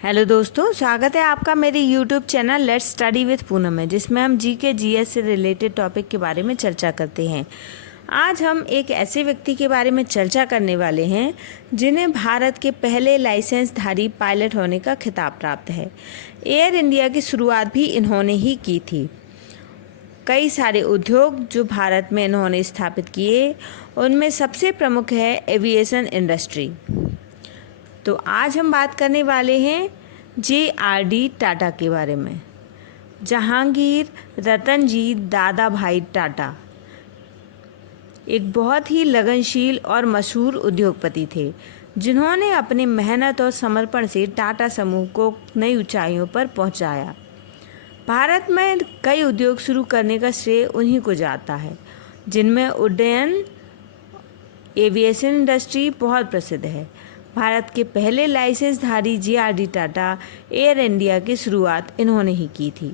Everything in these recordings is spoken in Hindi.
हेलो दोस्तों, स्वागत है आपका मेरे YouTube channel let's study with Poonam में, जिसमें हम जीके जीएस से रिलेटेड टॉपिक के बारे में चर्चा करते हैं। आज हम एक ऐसे व्यक्ति के बारे में चर्चा करने वाले हैं जिन्हें भारत के पहले लाइसेंसधारी पायलट होने का खिताब प्राप्त है। एयर इंडिया की शुरुआत भी इन्होंने ही की थी। कई सारे उद्योग जो भारत में इन्होंने स्थापित किए, उनमें सबसे प्रमुख है एविएशन इंडस्ट्री। तो आज हम बात करने वाले हैं JRD टाटा के बारे में। जहांगीर रतनजी दादाभाई टाटा एक बहुत ही लगनशील और मशहूर उद्योगपति थे, जिन्होंने अपनी मेहनत और समर्पण से टाटा समूह को नई ऊंचाइयों पर पहुंचाया। भारत में कई उद्योग शुरू करने का श्रेय उन्हीं को जाता है, जिनमें उड्डयन एविएशन इंडस्ट्री बहुत प्रसिद्ध है। भारत के पहले लाइसेंसधारी JRD टाटा एयर इंडिया की शुरुआत इन्होंने ही की थी।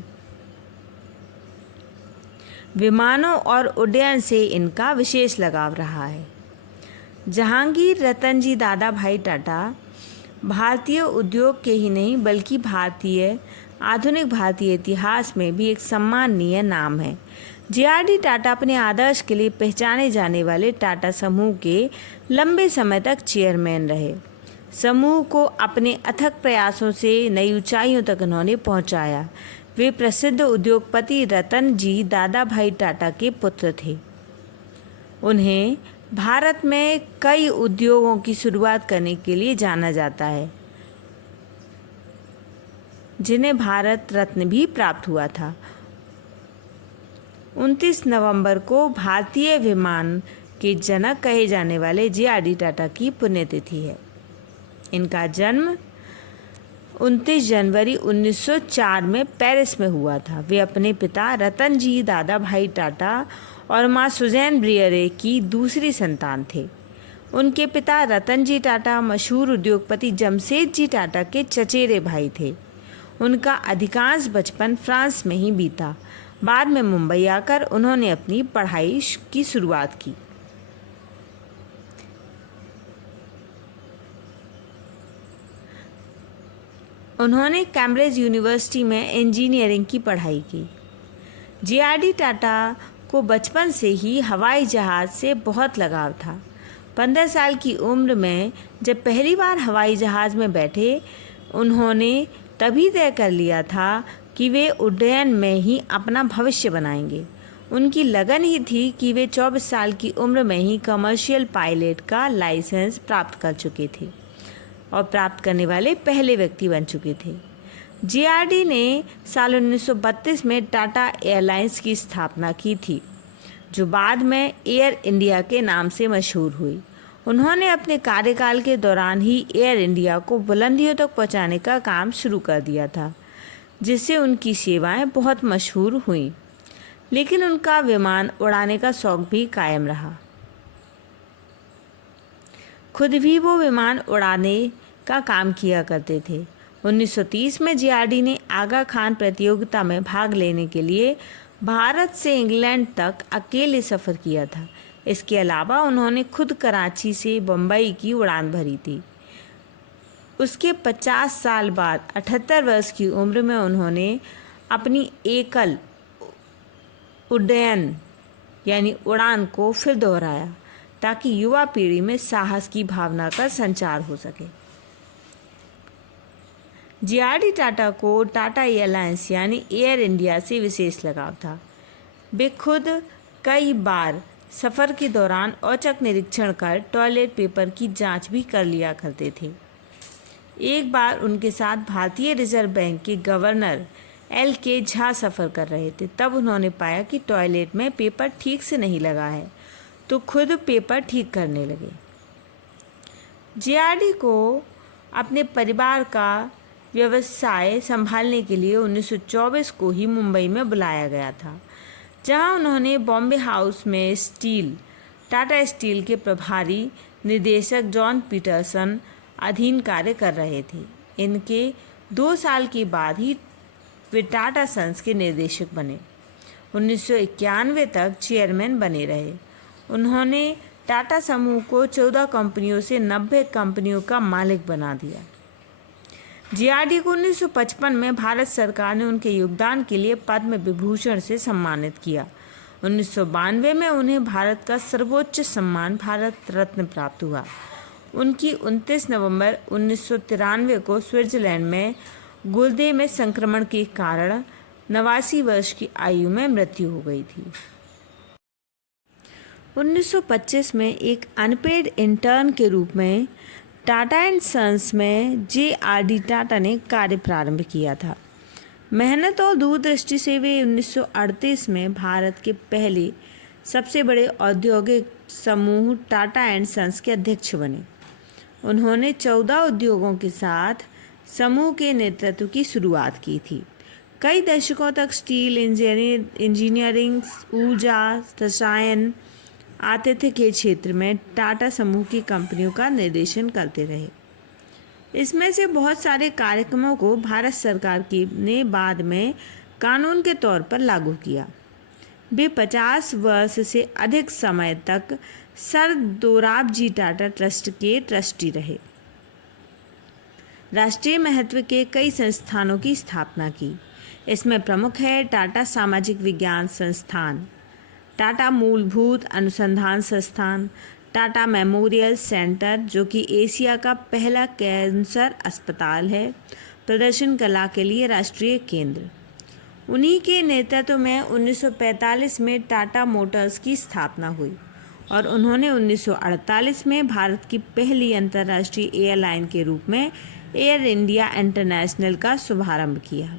विमानों और उड्डयन से इनका विशेष लगाव रहा है। जहांगीर रतनजी दादाभाई टाटा भारतीय उद्योग के ही नहीं बल्कि आधुनिक भारतीय इतिहास में भी एक सम्माननीय नाम है। JRD टाटा अपने आदर्श के लिए पहचाने जाने वाले टाटा समूह के लंबे समय तक चेयरमैन रहे। समूह को अपने अथक प्रयासों से नई ऊंचाइयों तक उन्होंने पहुंचाया। वे प्रसिद्ध उद्योगपति रतनजी दादाभाई टाटा के पुत्र थे। उन्हें भारत में कई उद्योगों की शुरुआत करने के लिए जाना जाता है, जिन्हें भारत रत्न भी प्राप्त हुआ था। 29 नवंबर को भारतीय विमान के जनक कहे जाने वाले JRD टाटा की पुण्यतिथि है। इनका जन्म 29 जनवरी 1904 में पेरिस में हुआ था। वे अपने पिता रतनजी दादाभाई टाटा और मां सुजैन ब्रियरे की दूसरी संतान थे। उनके पिता रतनजी टाटा मशहूर उद्योगपति जमशेदजी टाटा के चचेरे भाई थे। उनका अधिकांश बचपन फ्रांस में ही बीता। बाद में मुंबई आकर उन्होंने अपनी पढ़ाई की शुरुआत की। उन्होंने कैम्ब्रिज यूनिवर्सिटी में इंजीनियरिंग की पढ़ाई की। JRD टाटा को बचपन से ही हवाई जहाज़ से बहुत लगाव था। 15 साल की उम्र में जब पहली बार हवाई जहाज़ में बैठे, उन्होंने तभी तय कर लिया था कि वे उड्डयन में ही अपना भविष्य बनाएंगे। उनकी लगन ही थी कि वे 24 साल की उम्र में ही कमर्शियल पायलट का लाइसेंस प्राप्त कर चुके थे और प्राप्त करने वाले पहले व्यक्ति बन चुके थे। JRD ने साल 1932 में टाटा एयरलाइंस की स्थापना की थी, जो बाद में एयर इंडिया के नाम से मशहूर हुई। उन्होंने अपने कार्यकाल के दौरान ही एयर इंडिया को बुलंदियों तक पहुंचाने का काम शुरू कर दिया था, जिससे उनकी सेवाएं बहुत मशहूर हुईं। लेकिन उनका विमान उड़ाने का शौक भी कायम रहा। खुद भी वो विमान उड़ाने का काम किया करते थे। 1930 में JRD ने आगा खान प्रतियोगिता में भाग लेने के लिए भारत से इंग्लैंड तक अकेले सफ़र किया था। इसके अलावा उन्होंने खुद कराची से बम्बई की उड़ान भरी थी। उसके 50 साल बाद 78 वर्ष की उम्र में उन्होंने अपनी एकल उड्डयन यानी उड़ान को फिर दोहराया, ताकि युवा पीढ़ी में साहस की भावना का संचार हो सके। JRD टाटा को टाटा एयरलाइंस यानी एयर इंडिया से विशेष लगाव था। वे खुद कई बार सफ़र के दौरान औचक निरीक्षण कर टॉयलेट पेपर की जांच भी कर लिया करते थे। एक बार उनके साथ भारतीय रिजर्व बैंक के गवर्नर LK झा सफ़र कर रहे थे। तब उन्होंने पाया कि टॉयलेट में पेपर ठीक से नहीं लगा है, तो खुद पेपर ठीक करने लगे। JRD को अपने परिवार का व्यवसाय संभालने के लिए 1924 को ही मुंबई में बुलाया गया था, जहां उन्होंने बॉम्बे हाउस में टाटा स्टील के प्रभारी निदेशक जॉन पीटरसन अधीन कार्य कर रहे थे। इनके 2 साल के बाद ही वे टाटा सन्स के निर्देशक बने। 1991 तक चेयरमैन बने रहे। उन्होंने टाटा समूह को 14 कंपनियों से 90 कंपनियों का मालिक बना दिया। जीआरडी को 1955 में भारत सरकार ने उनके योगदान के लिए पद्म विभूषण से सम्मानित किया। 1992 में उन्हें भारत का सर्वोच्च सम्मान भारत रत्न प्राप्त हुआ। उनकी 29 नवंबर 1993 को स्विट्जरलैंड में गुर्दे में संक्रमण के कारण 89 वर्ष की आयु में मृत्यु हो गई थी। 1925 में एक अनपेड इंटर्न के रूप में टाटा एंड सन्स में जे.आर.डी. टाटा ने कार्य प्रारंभ किया था। मेहनत और दूरदृष्टि से वे 1938 में भारत के पहले सबसे बड़े औद्योगिक समूह टाटा एंड सन्स के अध्यक्ष बने। उन्होंने 14 उद्योगों के साथ समूह के नेतृत्व की शुरुआत की थी। कई दशकों तक स्टील, इंजीनियरिंग, ऊर्जा, रसायन, आतिथ्य के क्षेत्र में टाटा समूह की कंपनियों का निर्देशन करते रहे। इसमें से बहुत सारे कार्यक्रमों को भारत सरकार ने बाद में कानून के तौर पर लागू किया। वे 50 वर्ष से अधिक समय तक सर दोराबजी टाटा ट्रस्ट के ट्रस्टी रहे। राष्ट्रीय महत्व के कई संस्थानों की स्थापना की। इसमें प्रमुख है टाटा सामाजिक विज्ञान संस्थान, टाटा मूलभूत अनुसंधान संस्थान, टाटा मेमोरियल सेंटर जो कि एशिया का पहला कैंसर अस्पताल है, प्रदर्शन कला के लिए राष्ट्रीय केंद्र। उन्हीं के नेतृत्व में 1945 में टाटा मोटर्स की स्थापना हुई और उन्होंने 1948 में भारत की पहली अंतर्राष्ट्रीय एयरलाइन के रूप में एयर इंडिया इंटरनेशनल का शुभारंभ किया।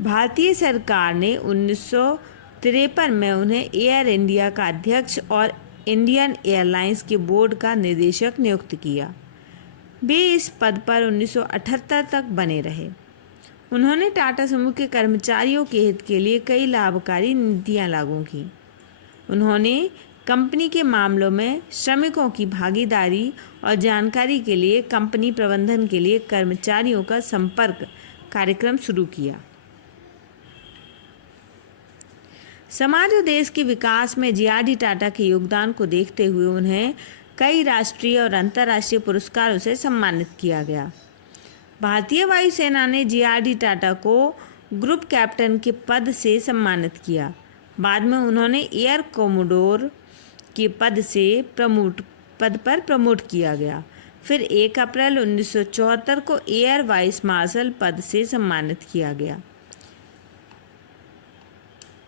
भारतीय सरकार ने 1953 में उन्हें एयर इंडिया का अध्यक्ष और इंडियन एयरलाइंस के बोर्ड का निदेशक नियुक्त किया। वे इस पद पर 1978 तक बने रहे। उन्होंने टाटा समूह के कर्मचारियों के हित के लिए कई लाभकारी नीतियां लागू की। उन्होंने कंपनी के मामलों में श्रमिकों की भागीदारी और जानकारी के लिए कंपनी प्रबंधन के लिए कर्मचारियों का संपर्क कार्यक्रम शुरू किया। समाज और देश के विकास में जे.आर.डी. टाटा के योगदान को देखते हुए उन्हें कई राष्ट्रीय और अंतर्राष्ट्रीय पुरस्कारों से सम्मानित किया गया। भारतीय वायुसेना ने जे.आर.डी. टाटा को ग्रुप कैप्टन के पद से सम्मानित किया। बाद में उन्होंने एयर कोमोडोर के पद पर प्रमोट किया गया। फिर 1 अप्रैल 1974 को एयर वाइस मार्शल पद से सम्मानित किया गया।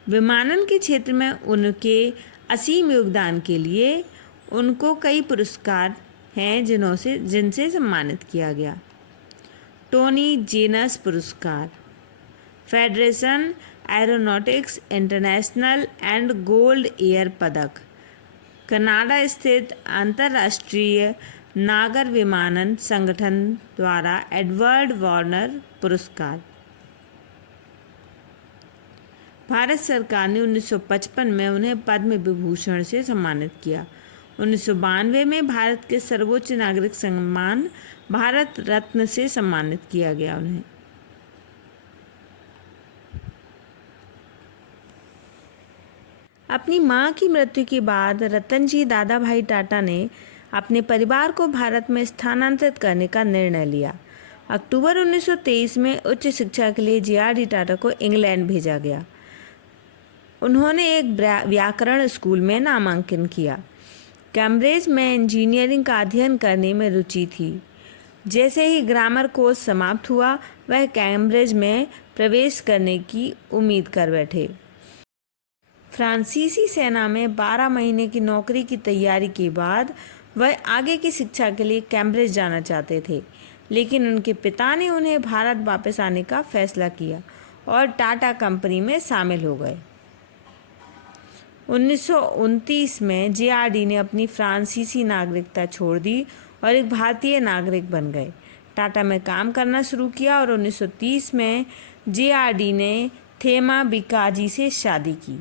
विमानन के क्षेत्र में उनके असीम योगदान के लिए उनको कई पुरस्कार हैं जिनसे सम्मानित किया गया। टोनी जेनस पुरस्कार, federation aeronautics international and gold air पदक, कनाडा स्थित अंतर्राष्ट्रीय नागर विमानन संगठन द्वारा एडवर्ड वार्नर पुरस्कार। भारत सरकार ने 1955 में उन्हें पद्म विभूषण से सम्मानित किया। 1992 में भारत के सर्वोच्च नागरिक सम्मान भारत रत्न से सम्मानित किया गया उन्हें। अपनी मां की मृत्यु के बाद रतनजी दादा भाई टाटा ने अपने परिवार को भारत में स्थानांतरित करने का निर्णय लिया। अक्टूबर 1923 में उच्च शिक्षा के लिए जे.आर.डी. टाटा को इंग्लैंड भेजा गया। उन्होंने एक व्याकरण स्कूल में नामांकन किया। कैम्ब्रिज में इंजीनियरिंग का अध्ययन करने में रुचि थी। जैसे ही ग्रामर कोर्स समाप्त हुआ, वह कैम्ब्रिज में प्रवेश करने की उम्मीद कर बैठे। फ्रांसीसी सेना में 12 महीने की नौकरी की तैयारी के बाद वह आगे की शिक्षा के लिए कैम्ब्रिज जाना चाहते थे, लेकिन उनके पिता ने उन्हें भारत वापस आने का फैसला किया और टाटा कंपनी में शामिल हो गए। 1929 में जे.आर.डी. ने अपनी फ्रांसीसी नागरिकता छोड़ दी और एक भारतीय नागरिक बन गए। टाटा में काम करना शुरू किया और 1930 में जे.आर.डी. ने थेमा बिकाजी से शादी की।